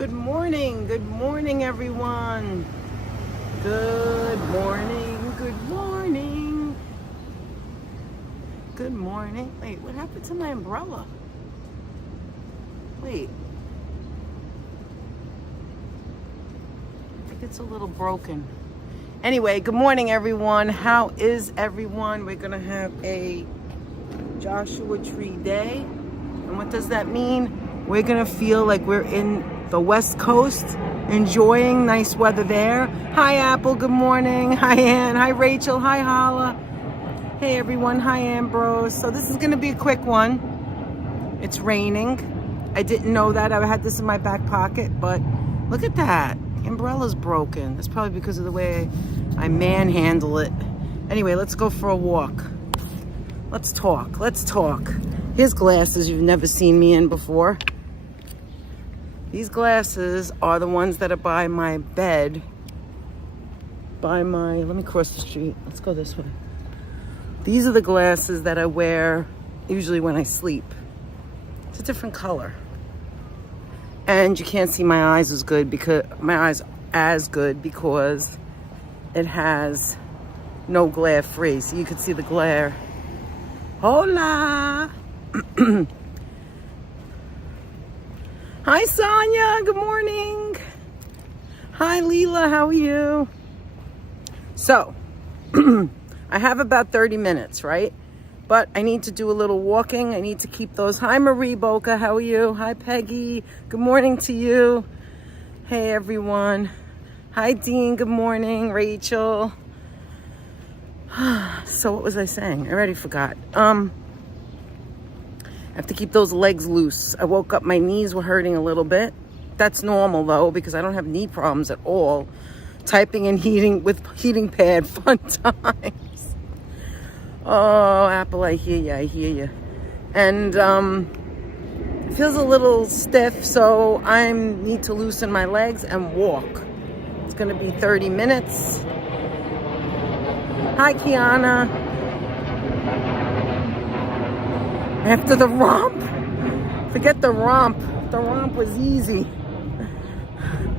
Good morning everyone. Good morning, good morning. Good morning. Wait, what happened to my umbrella? Wait. I think it's a little broken. Anyway, good morning everyone. How is everyone? We're gonna have a Joshua Tree Day. And what does that mean? We're gonna feel like we're in the West Coast, enjoying nice weather there. Hi Apple, good morning. Hi Ann, hi Rachel, hi Hala. Hey everyone, hi Ambrose. So this is gonna be a quick one. It's raining. I didn't know that. I had this in my back pocket, but look at that. The umbrella's broken. That's probably because of the way I manhandle it. Anyway, let's go for a walk. Let's talk. Here's glasses you've never seen me in before. These glasses are the ones that are by my bed. Let me cross the street. Let's go this way. These are the glasses that I wear usually when I sleep. It's a different color. And you can't see my eyes as good because it has no glare free. So you can see the glare. Hola! Hi Sonia, good morning. Hi Leela, how are you? So, I have about 30 minutes, right? But I need to do a little walking. I need to keep those. Hi Marie Boca, how are you? Hi Peggy, good morning to you. Hey everyone. Hi Dean, good morning. Rachel. So what was I saying? I already forgot. I have to keep those legs loose. I woke up, my knees were hurting a little bit. That's normal though, because I don't have knee problems at all. Typing and heating with heating pad, fun times. Oh, Apple, I hear you. And it feels a little stiff, so I need to loosen my legs and walk. It's gonna be 30 minutes. Hi, Kiana. After the romp, forget the romp. The romp was easy.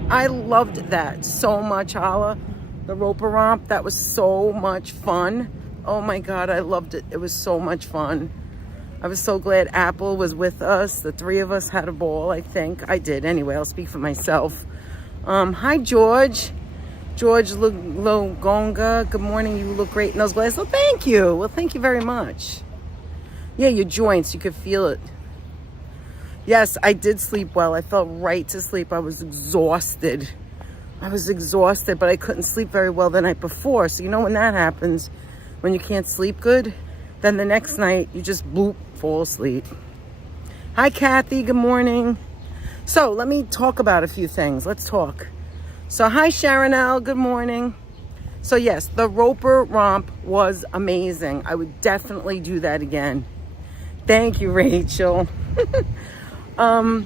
I loved that so much, Hala. The roper romp, that was so much fun. Oh my God, I loved it. It was so much fun. I was so glad Apple was with us. The three of us had a ball, I think. I did. Anyway, I'll speak for myself. Hi, George. George Lugonga, good morning. You look great in those glasses. Oh, thank you. Well, thank you very much. Yeah, your joints, you could feel it. Yes, I did sleep well. I fell right to sleep. I was exhausted, but I couldn't sleep very well the night before. So you know when that happens, when you can't sleep good, then the next night you just bloop, fall asleep. Hi, Kathy, good morning. So let me talk about a few things. Let's talk. So hi, Sharon L, good morning. So yes, the roper romp was amazing. I would definitely do that again. Thank you, Rachel. I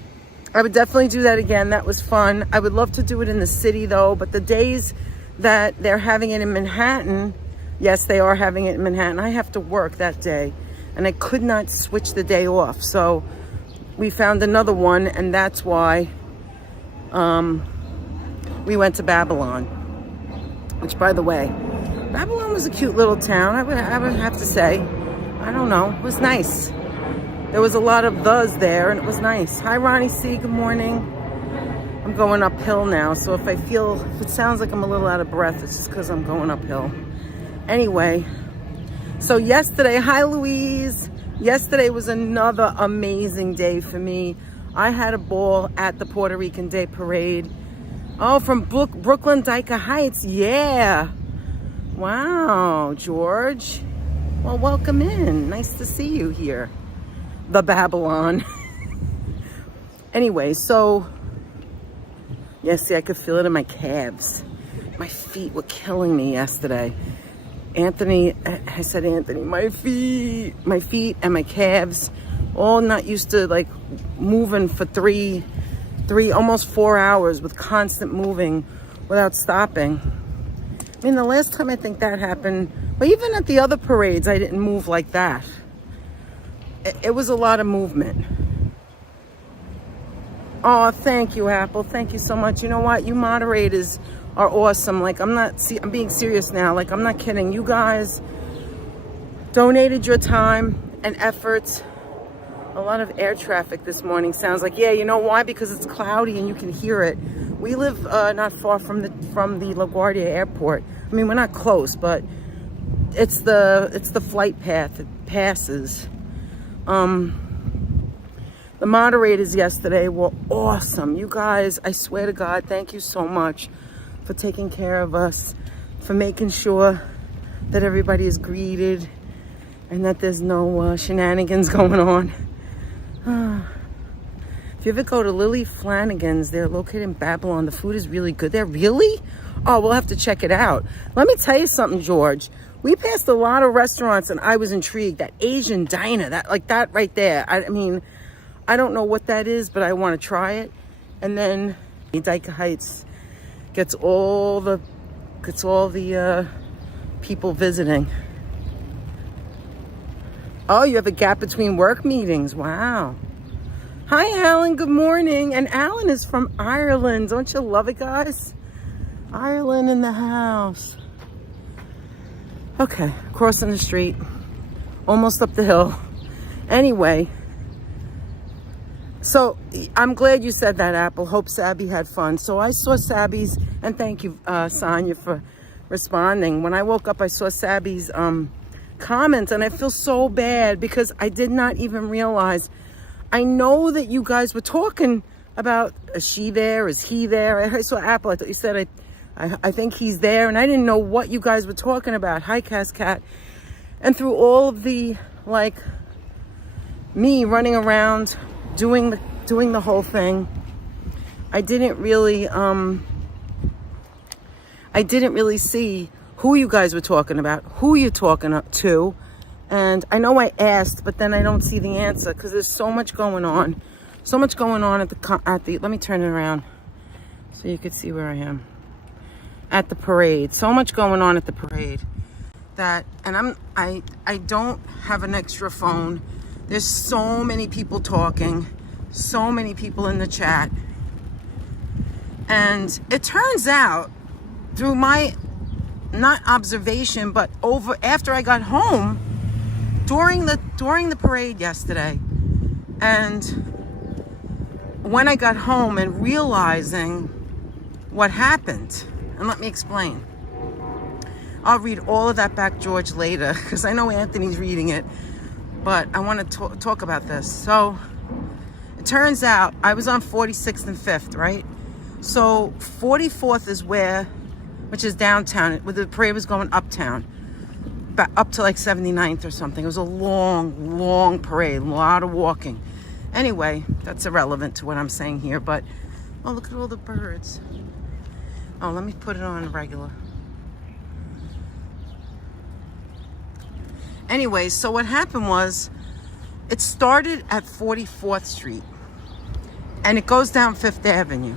would definitely do that again. That was fun. I would love to do it in the city though, but the days that they're having it in Manhattan, yes, they are having it in Manhattan. I have to work that day and I could not switch the day off. So we found another one, and that's why we went to Babylon, which, by the way, Babylon was a cute little town. I would have to say. I don't know. It was nice. There was a lot of thes there, and it was nice. Hi, Ronnie C. Good morning. I'm going uphill now, so if it sounds like I'm a little out of breath, it's just because I'm going uphill. Anyway, so yesterday, hi, Louise. Yesterday was another amazing day for me. I had a ball at the Puerto Rican Day Parade. Oh, from Brooklyn Dyker Heights. Yeah. Wow, George. Well, welcome in. Nice to see you here. The Babylon. Anyway, so, yeah, see, I could feel it in my calves. My feet were killing me yesterday. Anthony, my feet and my calves, all not used to like moving for three, almost 4 hours with constant moving without stopping. I mean, the last time I think that happened, but even at the other parades, I didn't move like that. It was a lot of movement. Oh, thank you, Apple. Thank you so much. You know what? You moderators are awesome. Like, I'm being serious now. Like, I'm not kidding. You guys donated your time and efforts. A lot of air traffic this morning sounds like. Yeah, you know why? Because it's cloudy and you can hear it. We live not far from the LaGuardia Airport. I mean, we're not close, but it's the flight path. It passes. The moderators yesterday were awesome. You guys, I swear to God, thank you so much for taking care of us, for making sure that everybody is greeted and that there's no shenanigans going on. If you ever go to Lily Flanagan's, they're located in Babylon. The food is really good there. Really? Oh, we'll have to check it out. Let me tell you something, George. We passed a lot of restaurants and I was intrigued. That Asian diner, that right there. I mean, I don't know what that is, but I want to try it. And then Dyke Heights gets all the people visiting. Oh, you have a gap between work meetings. Wow. Hi, Alan. Good morning. And Alan is from Ireland. Don't you love it, guys? Ireland in the house. Okay, crossing the street. Almost up the hill. Anyway. So, I'm glad you said that, Apple. Hope Sabby had fun. So, I saw Sabby's, and thank you, Sonia, for responding. When I woke up, I saw Sabby's comments, and I feel so bad because I did not even realize. I know that you guys were talking about, is she there? Is he there? I saw Apple. I thought you said, I think he's there, and I didn't know what you guys were talking about. Hi, Cat. And through all of the, like, me running around, doing the whole thing, I didn't really see who you guys were talking about, who you're talking to. And I know I asked, but then I don't see the answer because there's so much going on. So much going on at the let me turn it around so you could see where I am. At the parade. So much going on at the parade that, and I don't have an extra phone. There's so many people talking, so many people in the chat. And it turns out, through my, not observation, but after I got home, during the parade yesterday, and when I got home and realizing what happened, and let me explain. I'll read all of that back, George, later, because I know Anthony's reading it. But I want to talk about this. So it turns out I was on 46th and 5th, right? So 44th is which is downtown, where the parade was going uptown, up to like 79th or something. It was a long, long parade, a lot of walking. Anyway, that's irrelevant to what I'm saying here. But, oh, look at all the birds. Oh, let me put it on regular. Anyway, so what happened was, it started at 44th Street and it goes down 5th Avenue.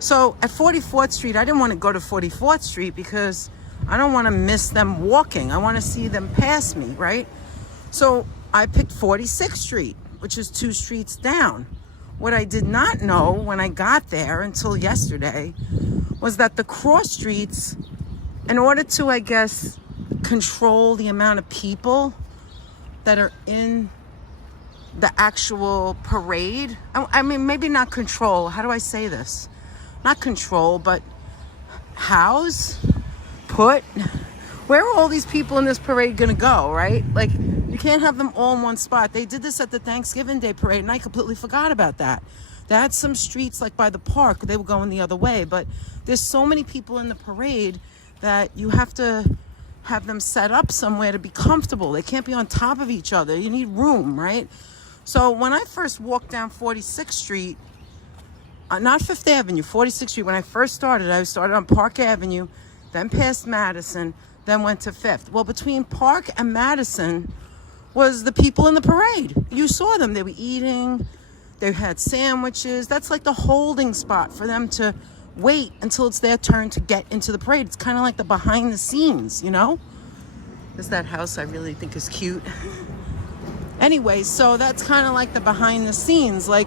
So at 44th Street, I didn't want to go to 44th Street because I don't want to miss them walking. I want to see them pass me, right? So I picked 46th Street, which is 2 streets down. What I did not know when I got there until yesterday was that the cross streets, in order to, I guess, control the amount of people that are in the actual parade. I mean, maybe not control. How do I say this? Not control, but where are all these people in this parade gonna go, right? Like, you can't have them all in one spot. They did this at the Thanksgiving Day parade, and I completely forgot about that. They had some streets, like by the park, they were going the other way, but there's so many people in the parade that you have to have them set up somewhere to be comfortable. They can't be on top of each other. You need room, right? So when I first walked down 46th Street, not 5th Avenue, 46th Street, when I first started, I started on Park Avenue, then past Madison, then went to 5th. Well, between Park and Madison was the people in the parade. You saw them. They were eating. They had sandwiches. That's like the holding spot for them to wait until it's their turn to get into the parade. It's kind of like the behind the scenes, you know? There's that house I really think is cute. Anyway, so that's kind of like the behind the scenes. Like,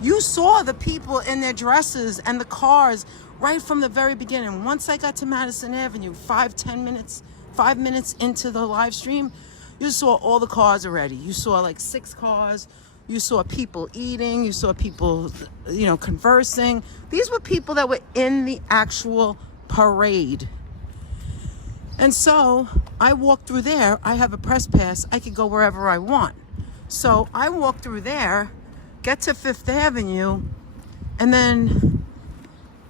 You saw the people in their dresses and the cars right from the very beginning. Once I got to Madison Avenue, 5 minutes into the live stream, you saw all the cars already. You saw like 6 cars. You saw people eating. You saw people, conversing. These were people that were in the actual parade. And so I walked through there. I have a press pass. I could go wherever I want. So I walked through there, get to 5th Avenue, and then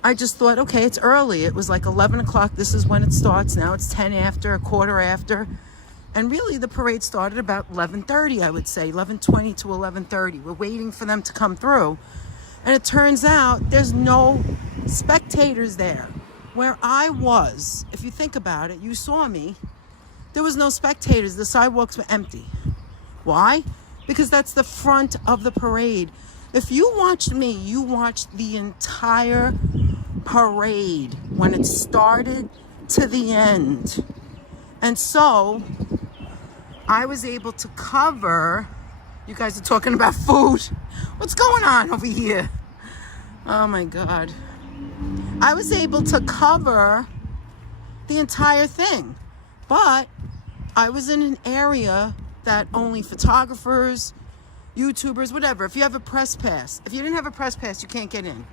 I just thought, okay, it's early. It was like 11 o'clock. This is when it starts. Now it's 10 after, a quarter after. And really the parade started about 11:30, I would say, 11:20 to 11:30. We're waiting for them to come through. And it turns out there's no spectators there. Where I was, if you think about it, you saw me, there was no spectators. The sidewalks were empty. Why? Because that's the front of the parade. If you watched me, you watched the entire parade when it started to the end. And so I was able to cover, you guys are talking about food. What's going on over here? Oh my God. I was able to cover the entire thing, but I was in an area that only photographers, YouTubers, whatever. If you have a press pass, if you didn't have a press pass, you can't get in.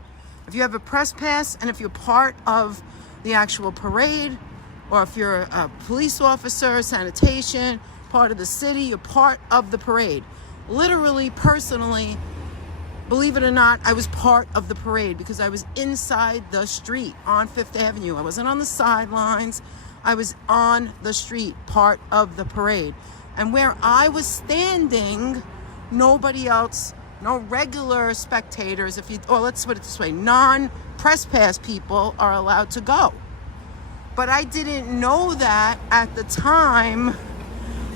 If you have a press pass, and if you're part of the actual parade, or if you're a police officer, sanitation, part of the city, you're part of the parade. Literally, personally, believe it or not, I was part of the parade because I was inside the street on 5th Avenue. I wasn't on the sidelines. I was on the street, part of the parade. And where I was standing, nobody else, no regular spectators, or let's put it this way, non-press pass people are allowed to go. But I didn't know that at the time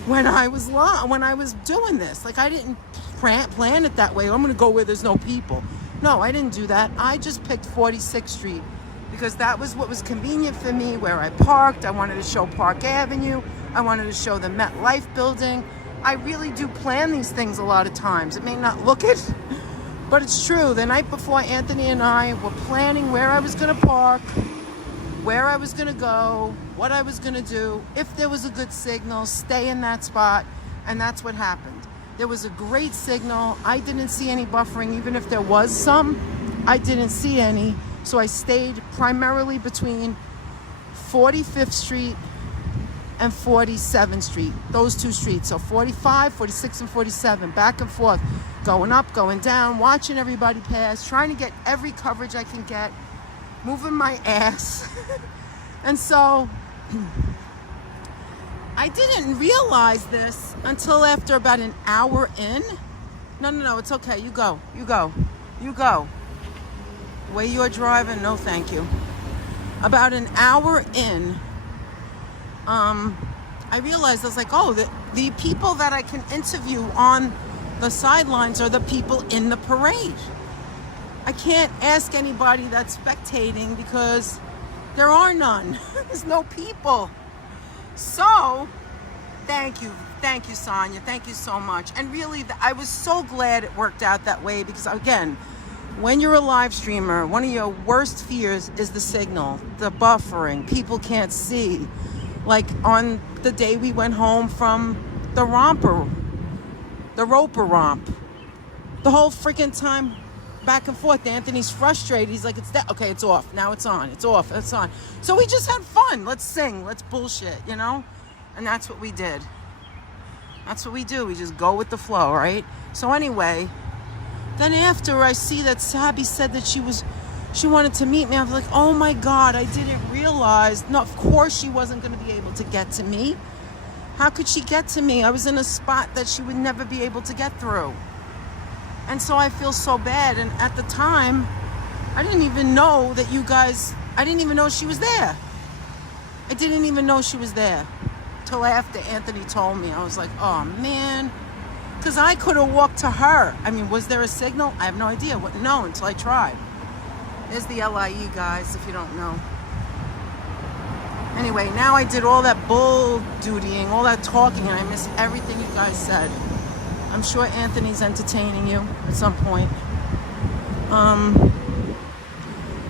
when I was doing this. Like, I didn't plan it that way. I'm going to go where there's no people. No, I didn't do that. I just picked 46th Street because that was what was convenient for me, where I parked. I wanted to show Park Avenue. I wanted to show the MetLife building. I really do plan these things a lot of times. It may not look it, but it's true. The night before, Anthony and I were planning where I was going to park, where I was going to go, what I was going to do. If there was a good signal, stay in that spot. And that's what happened. There was a great signal. I didn't see any buffering. Even if there was some, I didn't see any. So I stayed primarily between 45th Street and 47th Street. Those 2 streets. So 45, 46, and 47. Back and forth. Going up, going down, watching everybody pass, trying to get every coverage I can get, moving my ass. And so I didn't realize this until after about an hour in. No, it's okay. You go. The way you're driving, no thank you. About an hour in, I realized, I was like, oh, the people that I can interview on the sidelines are the people in the parade. I can't ask anybody that's spectating because there are none. There's no people. So, thank you, Sonia. Thank you so much. And really, I was so glad it worked out that way because, again, when you're a live streamer, one of your worst fears is the signal, the buffering. People can't see. Like on the day we went home from the roper romp, the whole freaking time back and forth, Anthony's frustrated. He's like, okay, it's off. Now it's on. It's off. It's on. So we just had fun. Let's sing. Let's bullshit, And that's what we did. That's what we do. We just go with the flow, right? So anyway, then after I see that Sabi said that she wanted to meet me, I was like, oh my God, I didn't realize. No, of course she wasn't going to be able to get to me. How could she get to me? I was in a spot that she would never be able to get through. And so I feel so bad. And at the time, I didn't even know that I didn't even know she was there. I didn't even know she was there till after Anthony told me. I was like, oh man, because I could have walked to her. I mean, was there a signal? I have no idea. Wouldn't know until I tried. There's the LIE, guys, if you don't know. Anyway, now I did all that bull dutying, all that talking, and I missed everything you guys said. I'm sure Anthony's entertaining you at some point.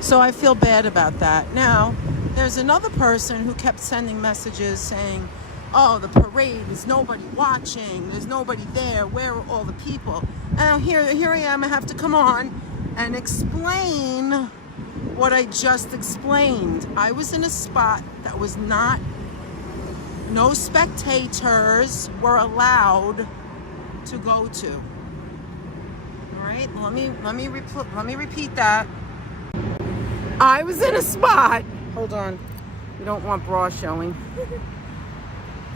So I feel bad about that. Now, there's another person who kept sending messages saying, oh, the parade, there's nobody watching, there's nobody there, where are all the people? And here I am, I have to come on and explain what I just explained. I was in a spot that was not, no spectators were allowed to go to. All right, let me repeat that. I was in a spot. Hold on, we don't want bra showing.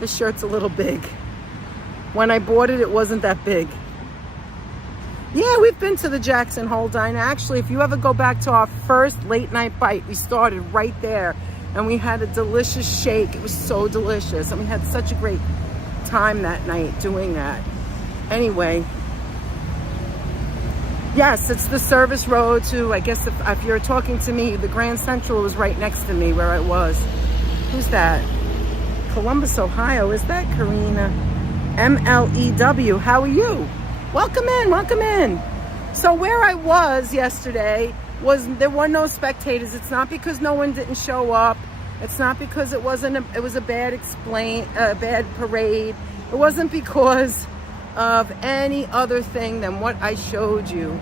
This shirt's a little big. When I bought it, it wasn't that big. Yeah, we've been to the Jackson Hole Diner. Actually, if you ever go back to our first late night bite, we started right there and we had a delicious shake. It was so delicious and we had such a great time that night doing that. Anyway, yes, it's the service road to, I guess if you're talking to me, the Grand Central was right next to me where I was. Who's that? Columbus, Ohio. Is that Karina? MLEW. How are you? Welcome in, welcome in. So where I was yesterday was, there were no spectators. It's not because no one didn't show up. It's not because it was a bad bad parade. It wasn't because of any other thing than what I showed you.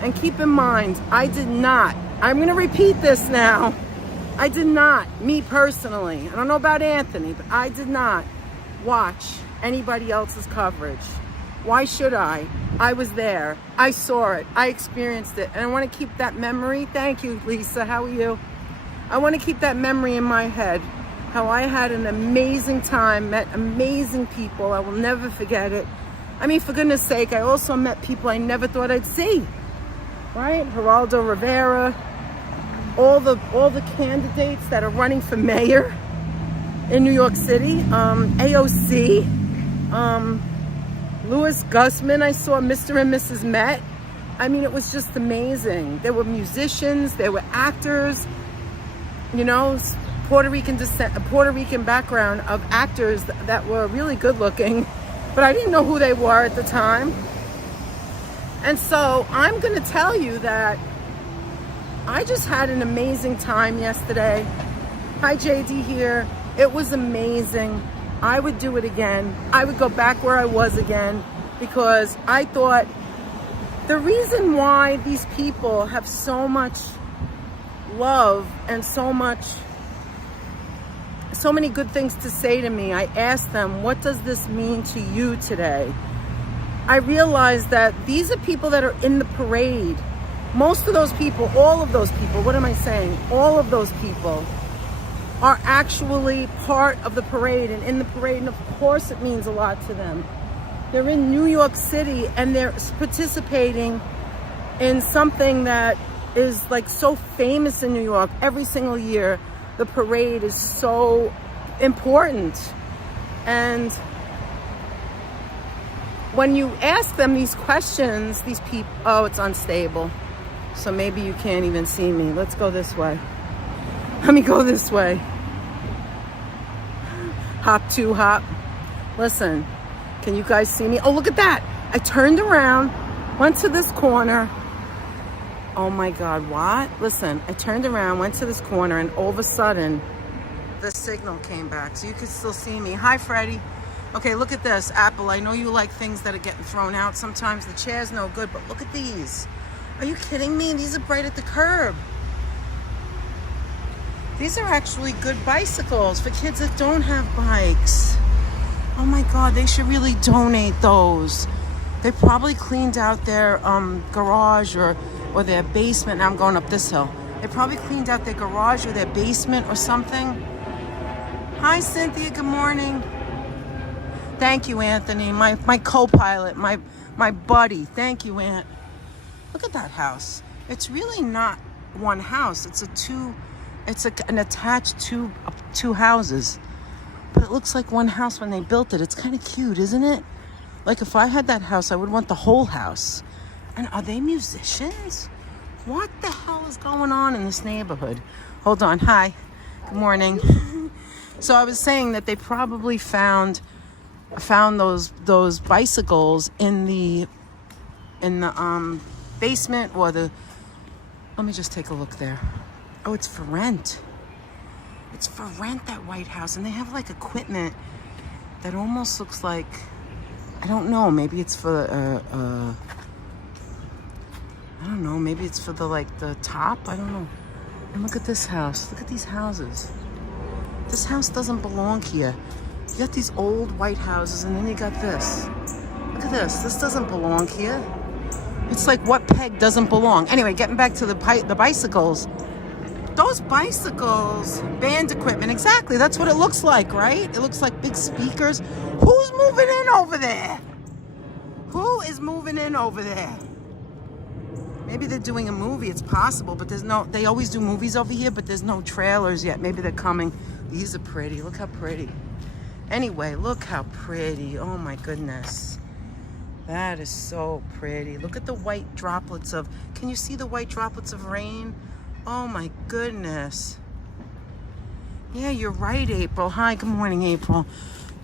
And keep in mind, I did not, I'm gonna repeat this now. I did not, me personally, I don't know about Anthony, but I did not watch anybody else's coverage. Why should I? I was there. I saw it. I experienced it. And I want to keep that memory. Thank you, Lisa. How are you? I want to keep that memory in my head. How I had an amazing time, met amazing people. I will never forget it. I mean, for goodness sake, I also met people I never thought I'd see. Right? Geraldo Rivera. All the candidates that are running for mayor in New York City. AOC. Louis Gussman, I saw Mr. and Mrs. Met. I mean, it was just amazing. There were musicians, there were actors, you know, Puerto Rican descent, a Puerto Rican background of actors that were really good looking, but I didn't know who they were at the time. And so I'm going to tell you that I just had an amazing time yesterday. Hi, JD here. It was amazing. I would do it again. I would go back where I was again because I thought the reason why these people have so much love and so many good things to say to me, I asked them, what does this mean to you today? I realized that these are people that are in the parade. Most of those people, all of those people, what am I saying? All of those people are actually part of the parade and in the parade, and of course it means a lot to them. They're in New York City and they're participating in something that is like so famous in New York. Every single year, the parade is so important. And when you ask them these questions, these people, oh, it's unstable. So maybe you can't even see me. Let's go this way. Let me go this way. Hop to hop. Listen, can you guys see me? Oh, look at that. I turned around, went to this corner. Oh my God, what? Listen, I turned around, went to this corner, and all of a sudden, the signal came back. So you can still see me. Hi, Freddie. Okay, look at this. Apple, I know you like things that are getting thrown out sometimes. The chair's no good, but look at these. Are you kidding me? These are right at the curb. These are actually good bicycles for kids that don't have bikes. Oh my God, they should really donate those. They probably cleaned out their garage or their basement. Now I'm going up this hill. They probably cleaned out their garage or their basement or something. Hi, Cynthia, good morning. Thank you, Anthony, my co-pilot, my buddy. Thank you, Aunt. Look at that house. It's really not one house. It's an attached two houses, but it looks like one house when they built it. It's kind of cute, isn't it? Like if I had that house, I would want the whole house. And are they musicians? What the hell is going on in this neighborhood? Hold on. Hi. Good morning. So I was saying that they probably found those bicycles in the basement or the... Let me just take a look there. Oh, it's for rent. It's for rent, that White House. And they have like equipment that almost looks like... I don't know. Maybe it's for... I don't know. Maybe it's for the like the top. I don't know. And look at this house. Look at these houses. This house doesn't belong here. You got these old white houses, and then you got this. Look at this. This doesn't belong here. It's like what peg doesn't belong. Anyway, getting back to the bicycles. Those bicycles, band equipment, exactly. That's what it looks like, right? It looks like big speakers. Who's moving in over there? Who is moving in over there? Maybe they're doing a movie. It's possible, but there's no... They always do movies over here, but there's no trailers yet. Maybe they're coming. These are pretty. Look how pretty. Anyway, look how pretty. Oh, my goodness. That is so pretty. Look at the white droplets of... Can you see the white droplets of rain? Oh, my goodness. Yeah, you're right, April. Hi, good morning, April.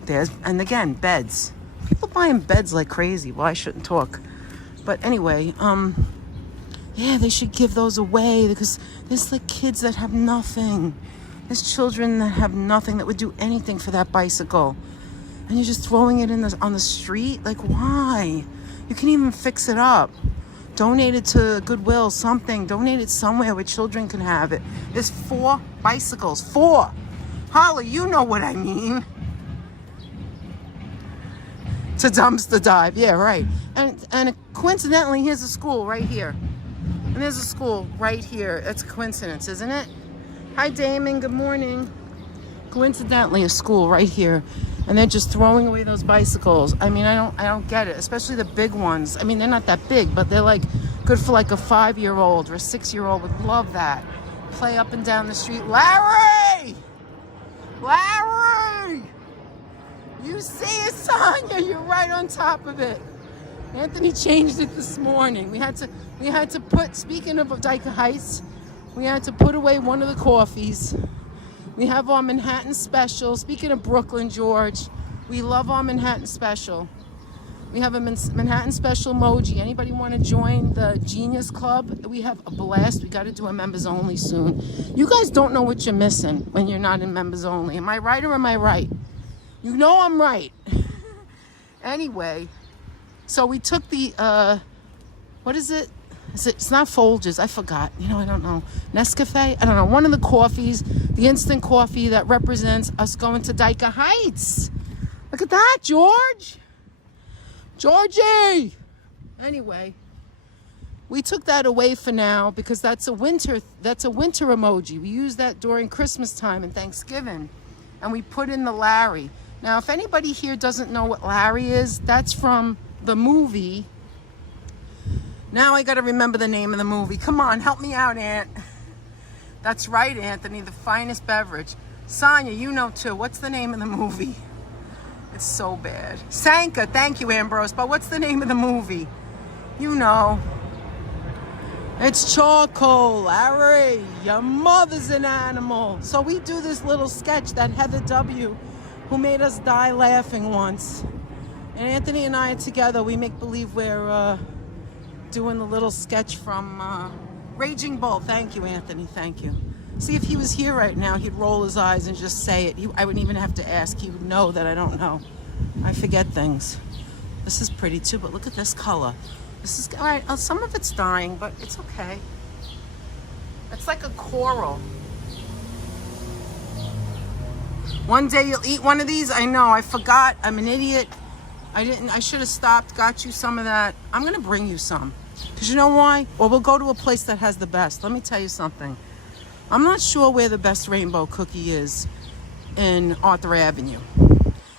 There's... And again, beds. People buying beds like crazy. Well, I shouldn't talk. But anyway, yeah, they should give those away because there's like kids that have nothing. There's children that have nothing that would do anything for that bicycle. And you're just throwing it on the street? Like, why? You can even fix it up. Donate it to Goodwill, something. Donate it somewhere where children can have it. There's 4 bicycles. 4! Holly, you know what I mean. To dumpster dive. Yeah, right. And coincidentally, here's a school right here. And there's a school right here. It's a coincidence, isn't it? Hi, Damon. Good morning. Coincidentally, a school right here. And they're just throwing away those bicycles. I mean, I don't get it. Especially the big ones. I mean, they're not that big, but they're like good for like a 5-year-old or a 6-year-old would love that. Play up and down the street. Larry! Larry! You see it, Sonia? You're right on top of it. Anthony changed it this morning. We had to put, speaking of Dyker Heights, we had to put away one of the coffees. We have our Manhattan Special. Speaking of Brooklyn, George, we love our Manhattan Special. We have a Manhattan Special emoji. Anybody want to join the Genius Club? We have a blast. We got to do a members only soon. You guys don't know what you're missing when you're not in members only. Am I right or am I right? You know I'm right. Anyway, so we took the, what is it? It's not Folgers. I forgot. You know, I don't know. Nescafe? I don't know. One of the coffees, the instant coffee that represents us going to Dyker Heights. Look at that, George. Georgie. Anyway, we took that away for now because that's a winter emoji. We use that during Christmas time and Thanksgiving. And we put in the Larry. Now, if anybody here doesn't know what Larry is, that's from the movie. Now I got to remember the name of the movie. Come on, help me out, Aunt. That's right, Anthony, the finest beverage. Sonia, you know too. What's the name of the movie? It's so bad. Sanka, thank you, Ambrose. But what's the name of the movie? You know. It's charcoal, Larry. Your mother's an animal. So we do this little sketch that Heather W., who made us die laughing once. And Anthony and I together, we make believe we're doing the little sketch from Raging Bull. Thank you, Anthony. Thank you. See, if he was here right now, he'd roll his eyes and just say it. I wouldn't even have to ask. He would know that I don't know. I forget things. This is pretty too, but look at this color. This is, all right, some of it's dying, but it's okay. It's like a coral. One day you'll eat one of these. I know, I forgot. I'm an idiot. I should have stopped, got you some of that. I'm gonna bring you some. Because you know why? Or we'll go to a place that has the best. Let me tell you something. I'm not sure where the best rainbow cookie is in Arthur Avenue.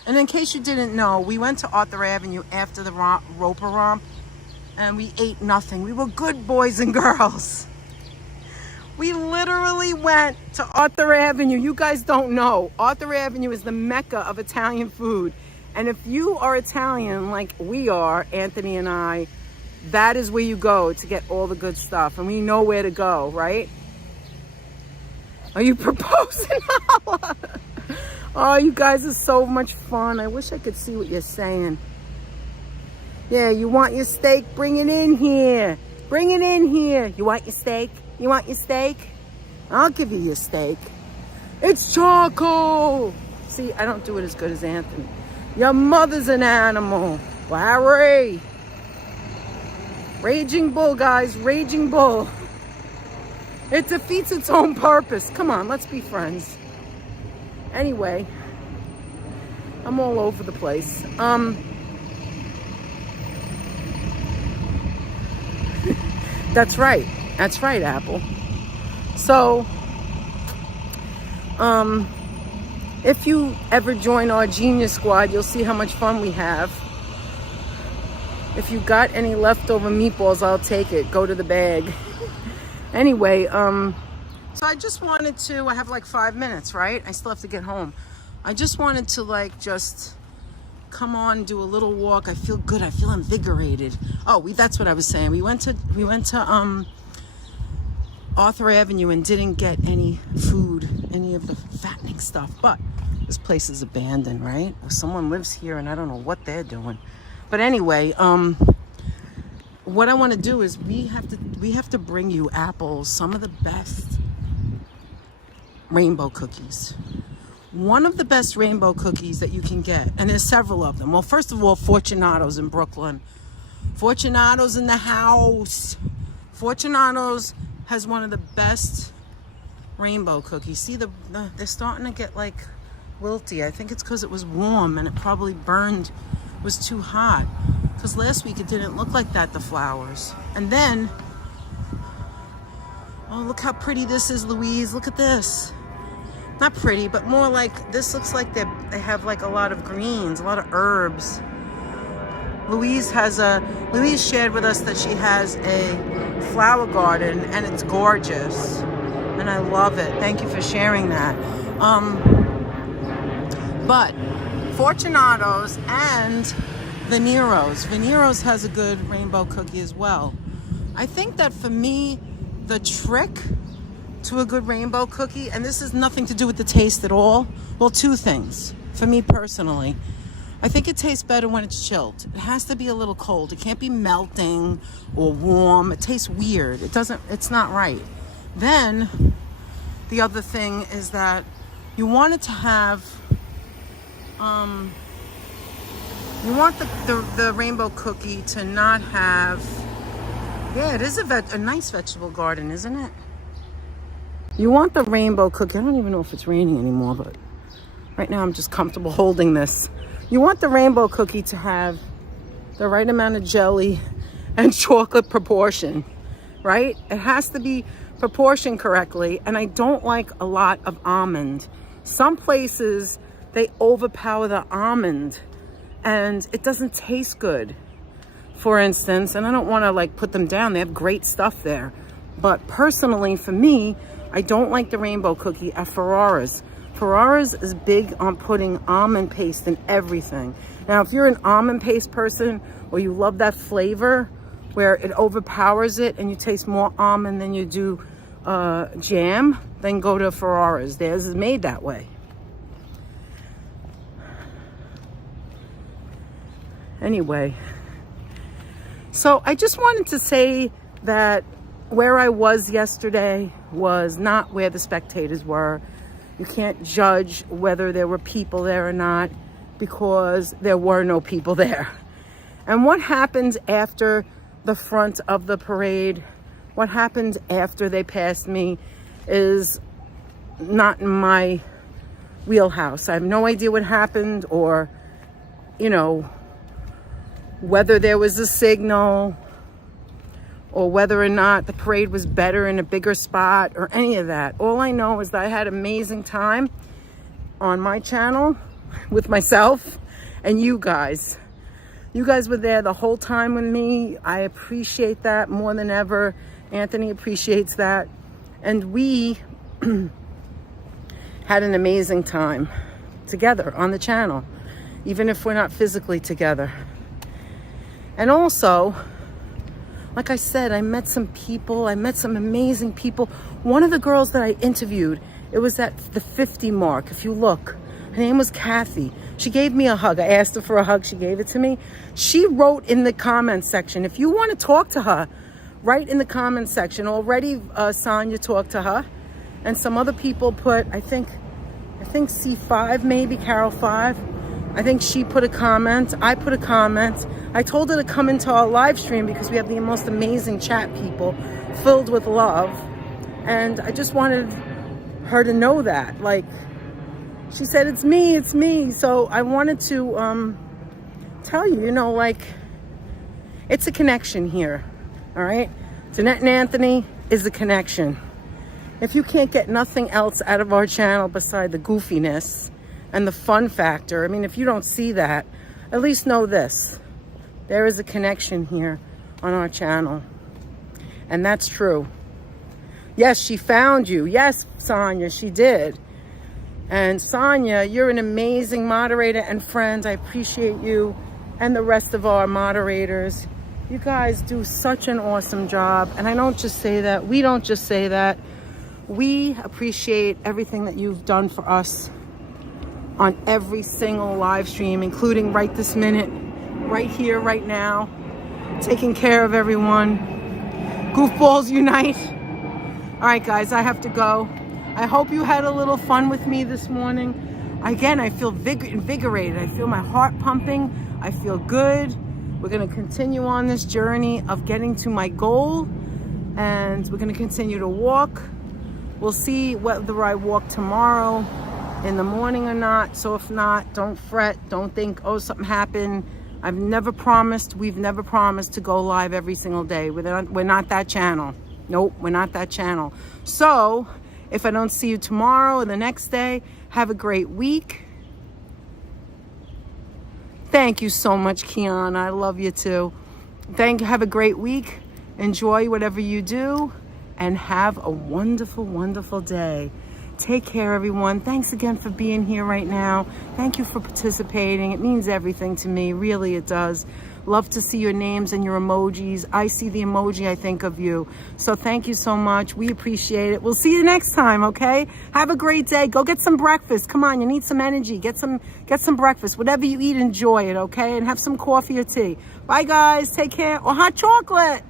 And in case you didn't know, we went to Arthur Avenue after the Roper Romp and we ate nothing. We were good boys and girls. We literally went to Arthur Avenue. You guys don't know. Arthur Avenue is the mecca of Italian food. And if you are Italian like we are, Anthony and I, that is where you go to get all the good stuff. And we know where to go, right? Are you proposing? Oh, you guys are so much fun. I wish I could see what you're saying. Yeah, you want your steak? Bring it in here. Bring it in here. You want your steak? You want your steak? I'll give you your steak. It's charcoal. See, I don't do it as good as Anthony. Your mother's an animal. Larry. Raging bull, guys. Raging bull. It defeats its own purpose. Come on, let's be friends. Anyway, I'm all over the place. That's right. That's right, Apple. So, if you ever join our Genius Squad, you'll see how much fun we have. If you got any leftover meatballs, I'll take it. Go to the bag. Anyway, so I just wanted to, I have like 5 minutes, right? I still have to get home. I just wanted to like just come on, do a little walk. I feel good. I feel invigorated. Oh, that's what I was saying. We went to Arthur Avenue and didn't get any food, any of the fattening stuff. But this place is abandoned, right? Someone lives here and I don't know what they're doing. But anyway, what I want to do is we have to bring you, Apple, some of the best rainbow cookies. One of the best rainbow cookies that you can get, and there's several of them. Well, first of all, Fortunato's in Brooklyn. Fortunato's in the house. Fortunato's has one of the best rainbow cookies. See, they're starting to get like wilty. I think it's because it was warm and it probably burned, was too hot. Because last week it didn't look like that, the flowers. And then, oh, look how pretty this is, Louise. Look at this. Not pretty, but more like, this looks like they have like a lot of greens, a lot of herbs. Louise shared with us that she has a flower garden and it's gorgeous. And I love it. Thank you for sharing that. But Fortunato's and Venero's. Venero's has a good rainbow cookie as well. I think that for me, the trick to a good rainbow cookie, and this has nothing to do with the taste at all. Well, two things. For me personally, I think it tastes better when it's chilled. It has to be a little cold. It can't be melting or warm. It tastes weird. It's not right. Then, the other thing is that you want it to have, you want the rainbow cookie to not have, yeah, it is a nice vegetable garden, isn't it? You want the rainbow cookie, I don't even know if it's raining anymore, but right now I'm just comfortable holding this. You want the rainbow cookie to have the right amount of jelly and chocolate proportion, right? It has to be proportioned correctly, and I don't like a lot of almond. Some places, they overpower the almond, and it doesn't taste good, for instance, and I don't want to like put them down. They have great stuff there. But personally, for me, I don't like the rainbow cookie at Ferrara's. Ferrara's is big on putting almond paste in everything. Now, if you're an almond paste person or you love that flavor where it overpowers it and you taste more almond than you do jam, then go to Ferrara's. Theirs is made that way. Anyway, so I just wanted to say that where I was yesterday was not where the spectators were. You can't judge whether there were people there or not because there were no people there. And what happens after the front of the parade, what happened after they passed me is not in my wheelhouse. I have no idea what happened or, you know, whether there was a signal or whether or not the parade was better in a bigger spot or any of that. All I know is that I had an amazing time on my channel with myself and you guys. You guys were there the whole time with me. I appreciate that more than ever. Anthony appreciates that. And we had an amazing time together on the channel, even if we're not physically together. And also, like I said, I met some people. I met some amazing people. One of the girls that I interviewed, it was at the 50 mark. If you look, her name was Kathy. She gave me a hug. I asked her for a hug. She gave it to me. She wrote in the comments section, if you want to talk to her, Write in the comment section. Already Sonia talked to her, and some other people put, I think C5, maybe Carol 5. I think she put a comment. I put a comment. I told her to come into our live stream because we have the most amazing chat people filled with love. And I just wanted her to know that. Like, she said, it's me, it's me. So I wanted to tell you, you know, like, it's a connection here. All right? Danette and Anthony is a connection. If you can't get nothing else out of our channel beside the goofiness and the fun factor, I mean, if you don't see that, at least know this. There is a connection here on our channel. And that's true. Yes, she found you. Yes, Sonia, she did. And Sonia, you're an amazing moderator and friend. I appreciate you and the rest of our moderators. You guys do such an awesome job. And I don't just say that. We don't just say that. We appreciate everything that you've done for us on every single live stream, including right this minute, right here, right now, taking care of everyone. Goofballs unite. All right, guys, I have to go. I hope you had a little fun with me this morning. Again, I feel invigorated. I feel my heart pumping. I feel good. We're going to continue on this journey of getting to my goal, and we're going to continue to walk. We'll see whether I walk tomorrow in the morning or not. So if not, don't fret. Don't think, oh, something happened. I've never promised. We've never promised to go live every single day. We're not that channel. Nope, we're not that channel. So if I don't see you tomorrow or the next day, have a great week. Thank you so much, Kiana. I love you too. Have a great week. Enjoy whatever you do. And have a wonderful, wonderful day. Take care, everyone. Thanks again for being here right now. Thank you for participating. It means everything to me. Really, it does. Love to see your names and your emojis. I see the emoji, I think of you. So thank you so much. We appreciate it. We'll see you next time, okay? Have a great day. Go get some breakfast. Come on, you need some energy. Get some breakfast. Whatever you eat, enjoy it, okay? And have some coffee or tea. Bye, guys. Take care. Or hot chocolate.